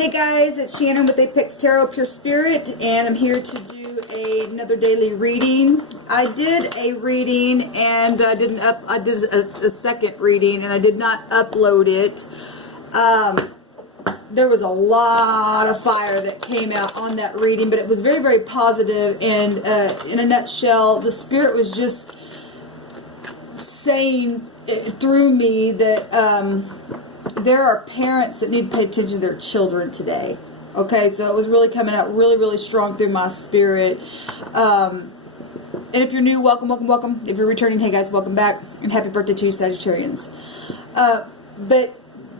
Hey guys, it's Shannon with Apex Tarot Pure Spirit, and I'm here to do another daily reading. I did a reading and I did a second reading and I did not upload it. There was a lot of fire that came out on that reading, but it was very, very positive, and in a nutshell, the Spirit was just saying through me that there are parents that need to pay attention to their children today. Okay, so it was really coming out really, really strong through my spirit. And if you're new, welcome, welcome, welcome. If you're returning, hey guys, welcome back, and happy birthday to you, Sagittarians. But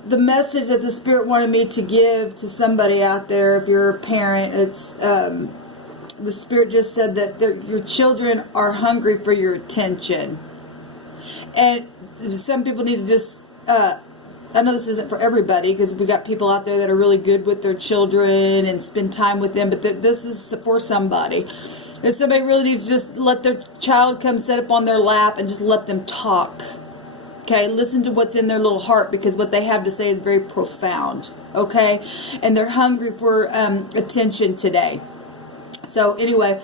the message that the Spirit wanted me to give to somebody out there, if you're a parent, it's the Spirit just said that your children are hungry for your attention. And some people need to just, I know this isn't for everybody, because we got people out there that are really good with their children and spend time with them, but this is for somebody. If somebody really needs to just let their child come sit up on their lap and just let them talk. Okay, listen to what's in their little heart, because what they have to say is very profound. Okay, and they're hungry for attention today. So anyway,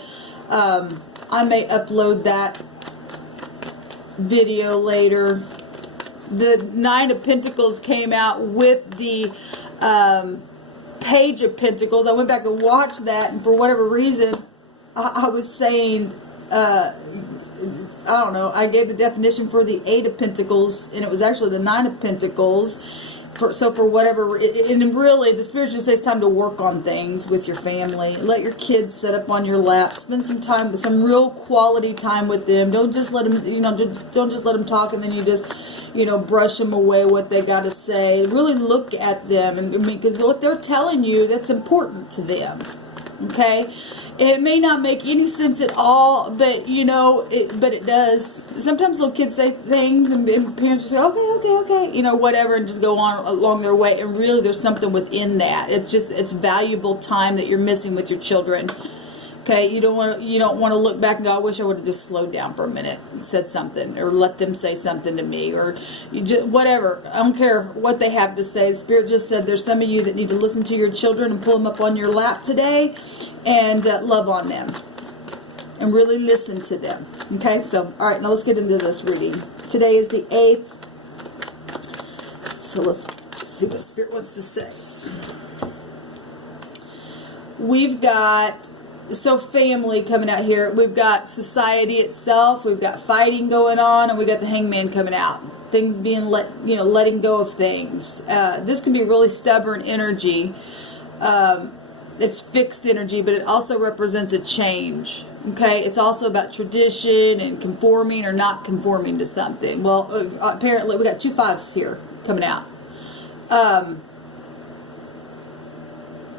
I may upload that video later. The Nine of Pentacles came out with the Page of Pentacles. I went back and watched that, and for whatever reason, I was saying, I don't know, I gave the definition for the Eight of Pentacles, and it was actually the Nine of Pentacles. So for whatever, and really, the Spirit just says time to work on things with your family. Let your kids sit up on your lap. Spend some time, with some real quality time with them. Don't just let them, don't just let them talk, and then you just, brush them away what they got to say. Really look at them, and because what they're telling you, that's important to them. Okay? It may not make any sense at all, but but it does. Sometimes little kids say things, and parents just say, okay, whatever, and just go on along their way. And really, there's something within that. It's valuable time that you're missing with your children. Okay, you don't want to look back and go, I wish I would have just slowed down for a minute and said something, or let them say something to me, or whatever. I don't care what they have to say. The Spirit just said there's some of you that need to listen to your children and pull them up on your lap today, and love on them, and really listen to them. Okay, so all right, now let's get into this reading. Today is the 8th, so let's see what Spirit wants to say. We've got family coming out here. We've got society itself. We've got fighting going on, and we got the Hangman coming out. Things being letting go of things. This can be really stubborn energy. It's fixed energy, but it also represents a change. Okay, it's also about tradition and conforming or not conforming to something. Well, apparently we got 2 5s here coming out,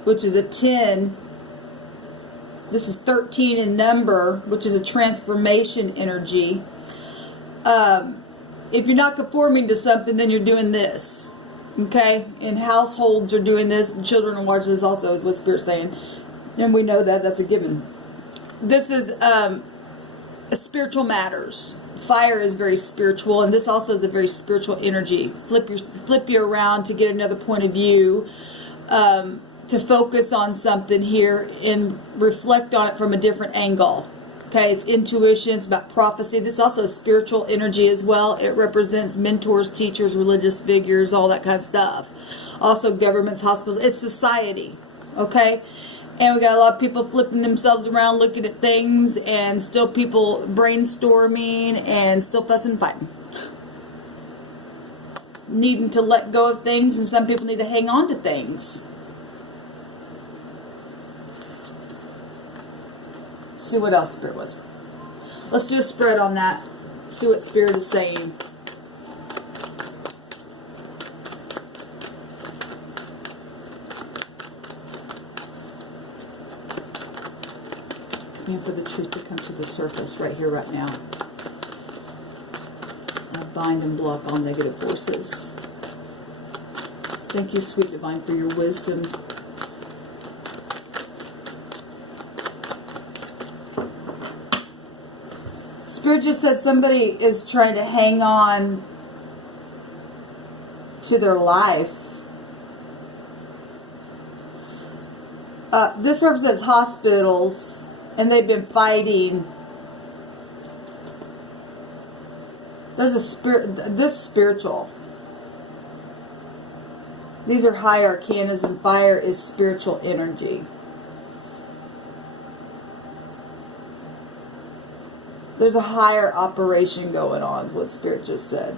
which is a 10. This is 13 in number, which is a transformation energy. If you're not conforming to something, then you're doing this. Okay? And households are doing this. And children are watching this also, is what Spirit's saying. And we know that. That's a given. This is spiritual matters. Fire is very spiritual, and this also is a very spiritual energy. Flip you around to get another point of view. To focus on something here and reflect on it from a different angle. Okay, it's intuition, it's about prophecy. This also is spiritual energy as well. It represents mentors, teachers, religious figures, all that kind of stuff. Also governments, hospitals. It's society. Okay, and we got a lot of people flipping themselves around, looking at things, and still people brainstorming and still fussing and fighting. Needing to let go of things, and some people need to hang on to things. See what else Spirit was. Let's do a spread on that. See what Spirit is saying. And for the truth to come to the surface right here, right now. I bind and block all negative forces. Thank you, sweet divine, for your wisdom. Spirit just said somebody is trying to hang on to their life This represents hospitals, and they've been fighting. There's a spirit. This spiritual. These are high arcanas, and fire is spiritual energy. There's a higher operation going on, is what Spirit just said.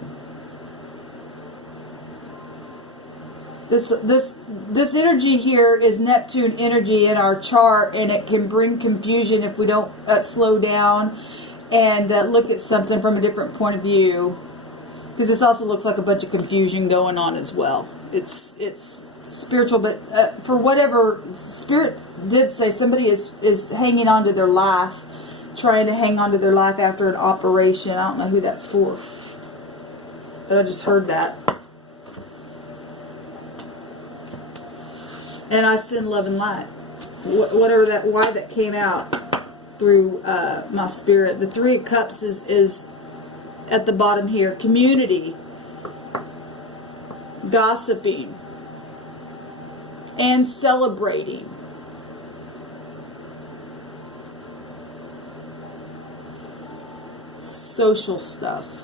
This energy here is Neptune energy in our chart, and it can bring confusion if we don't slow down and look at something from a different point of view. Because this also looks like a bunch of confusion going on as well. It's spiritual, but for whatever, Spirit did say somebody is hanging on to their life, trying to hang on to their life after an operation. I don't know who that's for, but I just heard that. And I send love and light. Whatever that, why that came out through my spirit. The Three of Cups is at the bottom here. Community. Gossiping. And celebrating. Social stuff.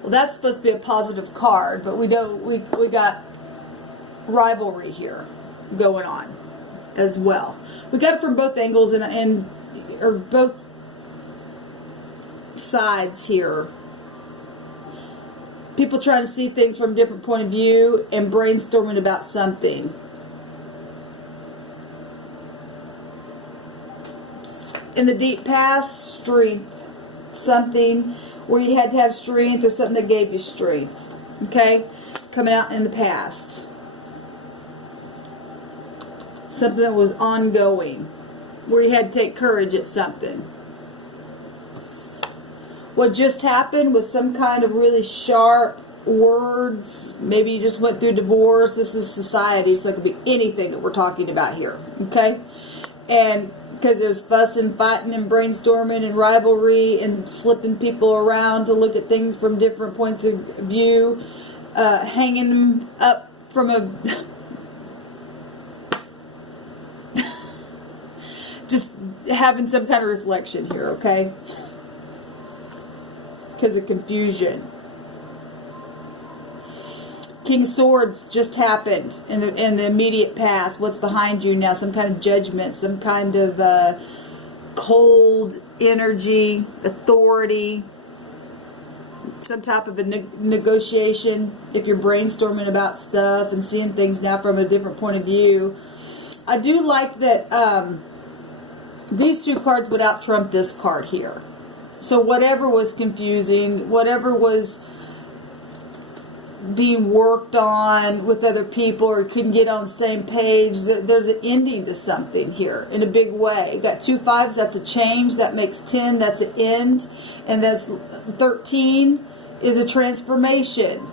Well, that's supposed to be a positive card, but we got rivalry here going on as well. We got it from both angles or both sides here. People trying to see things from a different point of view and brainstorming about something. In the deep past, strength. Something where you had to have strength or something that gave you strength. Okay? Coming out in the past. Something that was ongoing. Where you had to take courage at something. What just happened was some kind of really sharp words. Maybe you just went through divorce. This is society, so it could be anything that we're talking about here. Okay? And because there's fussing, fighting, and brainstorming, and rivalry, and flipping people around to look at things from different points of view, hanging them up from a... just having some kind of reflection here, okay? Because of confusion. King of Swords just happened in the immediate past. What's behind you now? Some kind of judgment, some kind of cold energy, authority, some type of a negotiation. If you're brainstorming about stuff and seeing things now from a different point of view. I do like that these two cards would out-trump this card here. So whatever was confusing, whatever was being worked on with other people or couldn't get on the same page, there's an ending to something here in a big way. You got 2 5s, that's a change. That makes 10, that's an end. And that's 13 is a transformation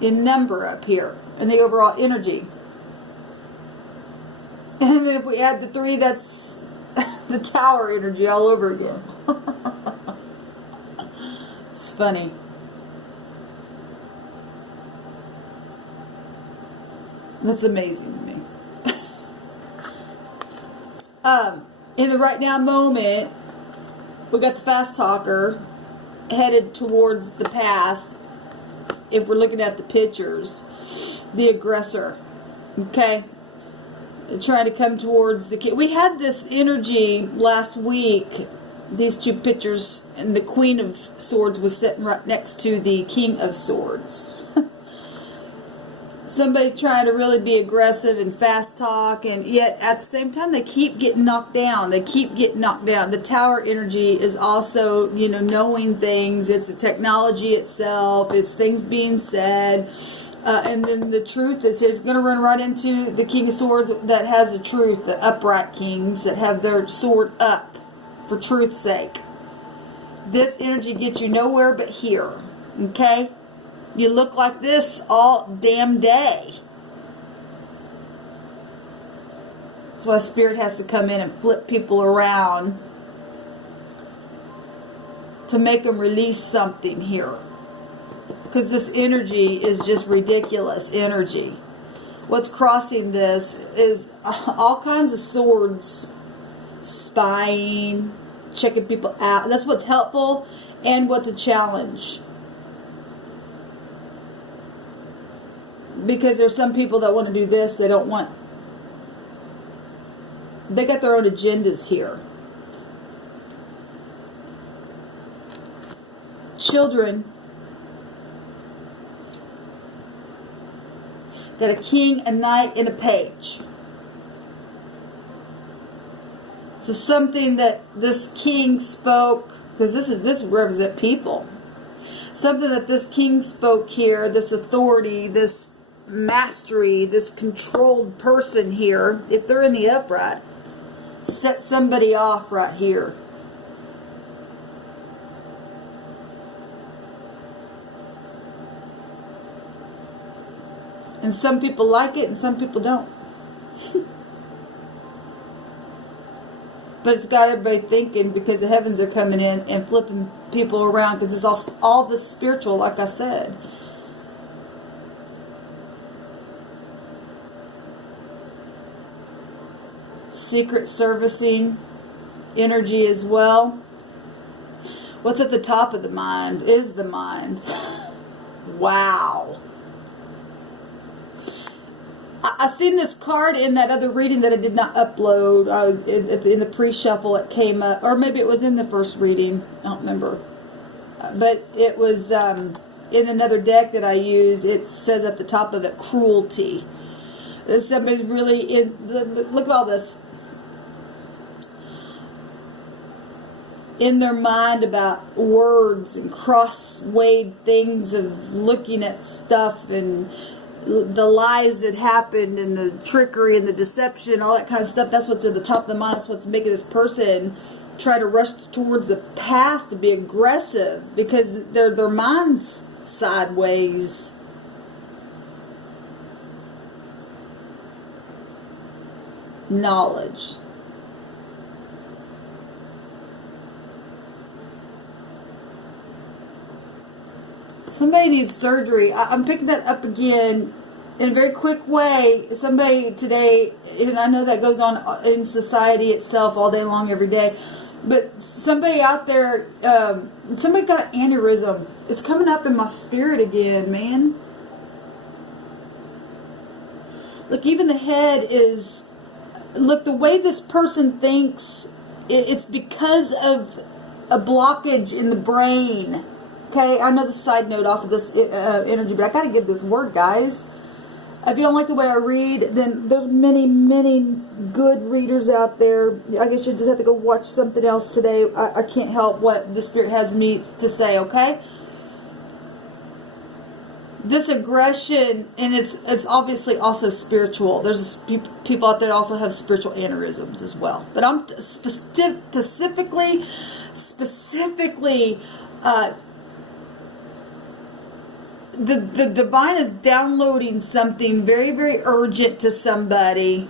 in number up here and the overall energy. And then if we add the 3, that's the Tower energy all over again. It's funny. That's amazing to me. In the right now moment, we got the fast talker headed towards the past. If we're looking at the pictures, the aggressor, okay, trying to come towards the kid. We had this energy last week. These two pictures, and the Queen of Swords was sitting right next to the King of Swords. Somebody trying to really be aggressive and fast talk, and yet at the same time they keep getting knocked down. They keep getting knocked down. The Tower energy is also, you know, knowing things. It's the technology itself. It's things being said. And then the truth is, he's going to run right into the King of Swords that has the truth, the upright kings that have their sword up for truth's sake. This energy gets you nowhere but here, okay? You look like this all damn day. That's why Spirit has to come in and flip people around to make them release something here. Because this energy is just ridiculous energy. What's crossing this is all kinds of swords, spying, checking people out. That's what's helpful and what's a challenge. Because there's some people that want to do this, they don't want... They got their own agendas here. Children. Got a king, a knight, and a page. So something that this king spoke, because this represents people. Something that this king spoke here, this authority, this mastery, this controlled person here, if they're in the upright, set somebody off right here. And some people like it and some people don't. But it's got everybody thinking, because the heavens are coming in and flipping people around, because it's all this spiritual, like I said. Secret servicing energy as well. What's at the top of the mind is the mind. Wow. I seen this card in that other reading that I did not upload. In the pre-shuffle it came up, or maybe it was in the first reading, I don't remember. But it was in another deck that I use. It says at the top of it, cruelty. Somebody's really in, look at all this. In their mind about words and cross-weighted things of looking at stuff and the lies that happened and the trickery and the deception, all that kind of stuff. That's what's at the top of the mind. That's what's making this person try to rush towards the past, to be aggressive, because their mind's sideways. Knowledge. Somebody needs surgery. I'm picking that up again in a very quick way. Somebody today, and I know that goes on in society itself all day long, every day, but somebody out there, somebody got an aneurysm. It's coming up in my spirit again, man. Look, even the head is, look, the way this person thinks, it's because of a blockage in the brain. Okay, I know the side note off of this energy, but I got to give this word, guys. If you don't like the way I read, then there's many, many good readers out there. I guess you just have to go watch something else today. I can't help what the Spirit has me to say, okay? This aggression, and it's obviously also spiritual. There's people out there that also have spiritual aneurysms as well. But I'm specifically the divine is downloading something very, very urgent to somebody,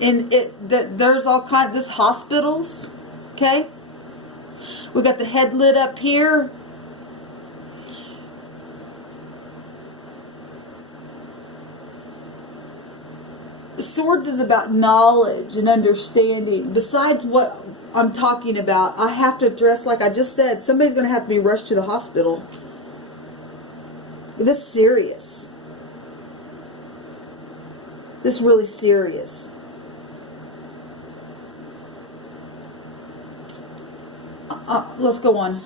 and there's all kinds. This hospitals, okay. We got the head lit up here. Swords is about knowledge and understanding. Besides what I'm talking about, I have to address, like I just said, somebody's going to have to be rushed to the hospital. This is serious. This is really serious. Let's go on.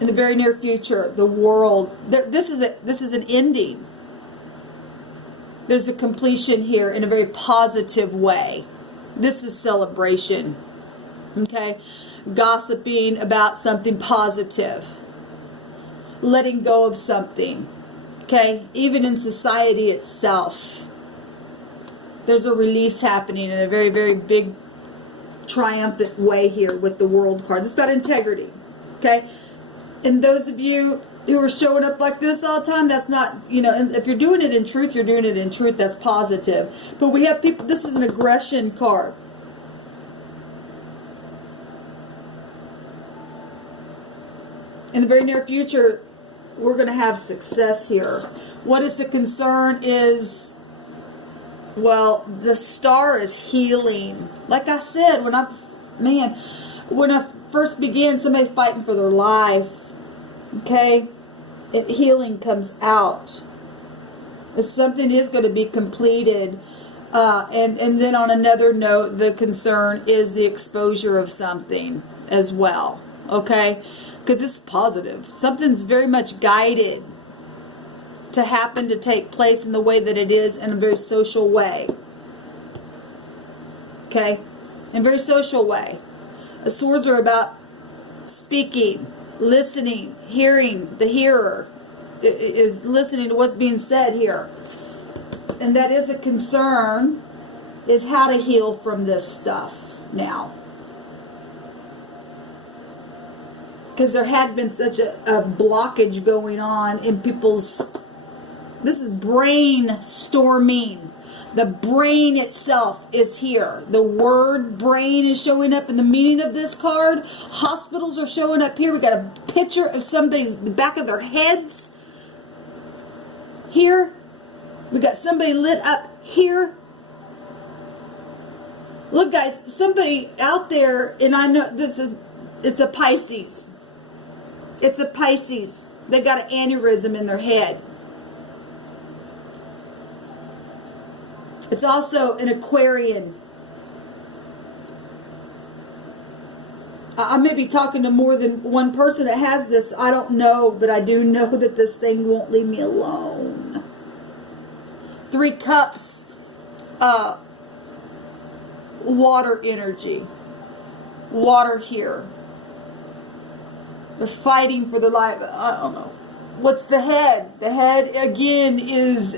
In the very near future, the world. This is an ending. There's a completion here in a very positive way. This is celebration. Okay? Gossiping about something positive. Letting go of something. Okay? Even in society itself, there's a release happening in a very, very big, triumphant way here with the World card. It's about integrity. Okay? And those of you who are showing up like this all the time, that's not, and if you're doing it in truth, you're doing it in truth, that's positive. But we have people, this is an aggression card. in the very near future, we're going to have success here. What is the concern is, well, the star is healing. Like I said, when I first began, somebody's fighting for their life. Okay? Healing comes out. Something is going to be completed. And then on another note, the concern is the exposure of something as well. Okay? Because this is positive. Something's very much guided to happen, to take place in the way that it is, in a very social way. Okay? In a very social way. The swords are about speaking, listening, hearing. The hearer is listening to what's being said here. And that is a concern, is how to heal from this stuff now. Because there had been such a blockage going on in people's... This is brainstorming. The brain itself is here. The word brain is showing up in the meaning of this card. Hospitals are showing up here. We got a picture of somebody's, the back of their heads here. We got somebody lit up here. Look, guys, somebody out there, and I know it's a Pisces. It's a Pisces. They got an aneurysm in their head. It's also an Aquarian. I may be talking to more than one person that has this. I don't know, but I do know that this thing won't leave me alone. 3 cups. Water energy. Water here. They're fighting for their life. I don't know. What's the head? The head, again, is...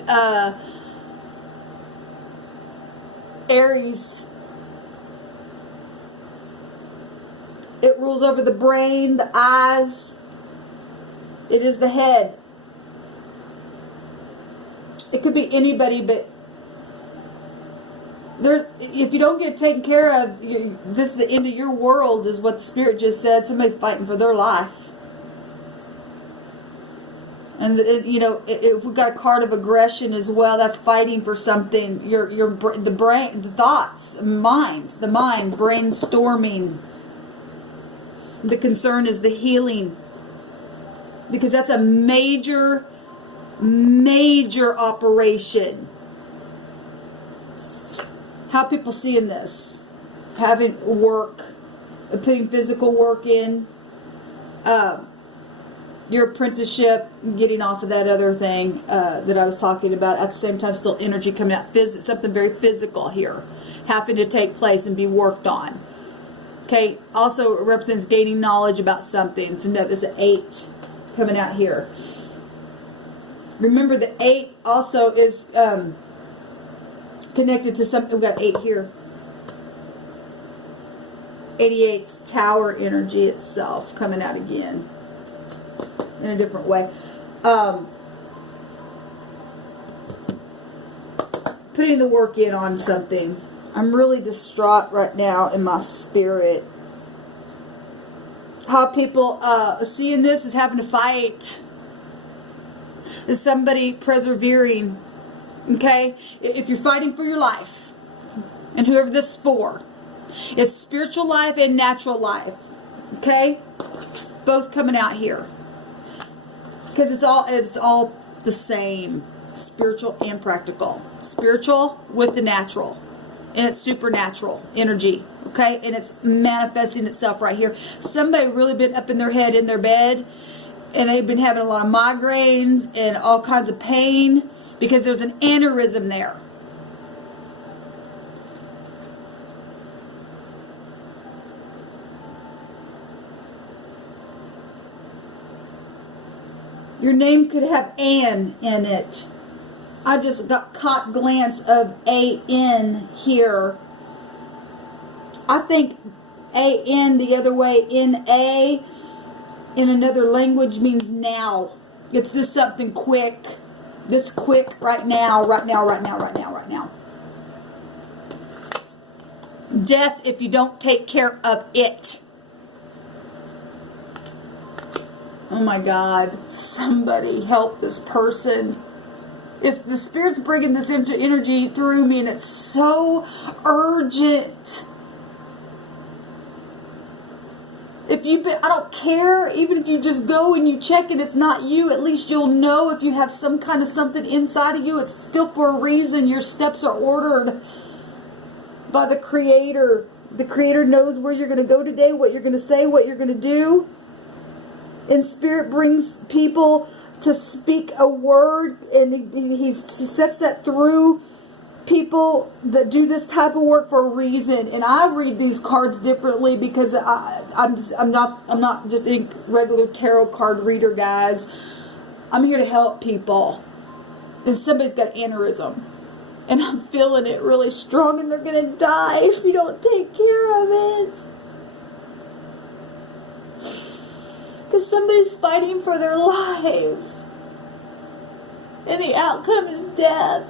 Aries. It rules over the brain, the eyes. It is the head. It could be anybody, but if you don't get taken care of, this is the end of your world, is what the Spirit just said. Somebody's fighting for their life. And if we've got a card of aggression as well, that's fighting for something. The brain, the thoughts, the mind, brainstorming. The concern is the healing, because that's a major operation. How people seeing this? Having work, putting physical work in. Your apprenticeship, getting off of that other thing that I was talking about. At the same time, still energy coming out. Something very physical here, having to take place and be worked on. Okay, also it represents gaining knowledge about something. So no, there's an 8 coming out here. Remember, the 8 also is connected to something. We've got 8 here. 88's tower energy itself coming out again. In a different way. Putting the work in on something. I'm really distraught right now in my spirit. How people seeing this is having to fight. Is somebody persevering. Okay? If you're fighting for your life, and whoever this is for, it's spiritual life and natural life. Okay? It's both coming out here. Because it's all the same. Spiritual and practical. Spiritual with the natural. And it's supernatural energy. Okay? And it's manifesting itself right here. Somebody really been up in their head, in their bed. And they've been having a lot of migraines and all kinds of pain. Because there's an aneurysm there. Your name could have Ann in it. I just got caught glance of A-N here. I think A-N the other way, N-A, in another language means now. It's this something quick. This quick right now, right now, right now, right now, right now. Death if you don't take care of it. Oh my God, somebody help this person. If the Spirit's bringing this energy through me and it's so urgent. If you've been, I don't care, even if you just go and you check and it's not you, at least you'll know if you have some kind of something inside of you, it's still for a reason. Your steps are ordered by the Creator. The Creator knows where you're going to go today, what you're going to say, what you're going to do. And Spirit brings people to speak a word, and he sets that through people that do this type of work for a reason. And I read these cards differently because I'm not just a regular tarot card reader, guys. I'm here to help people. And somebody's got aneurysm, and I'm feeling it really strong, and they're gonna die if you don't take care of it. Because somebody's fighting for their life, and the outcome is death.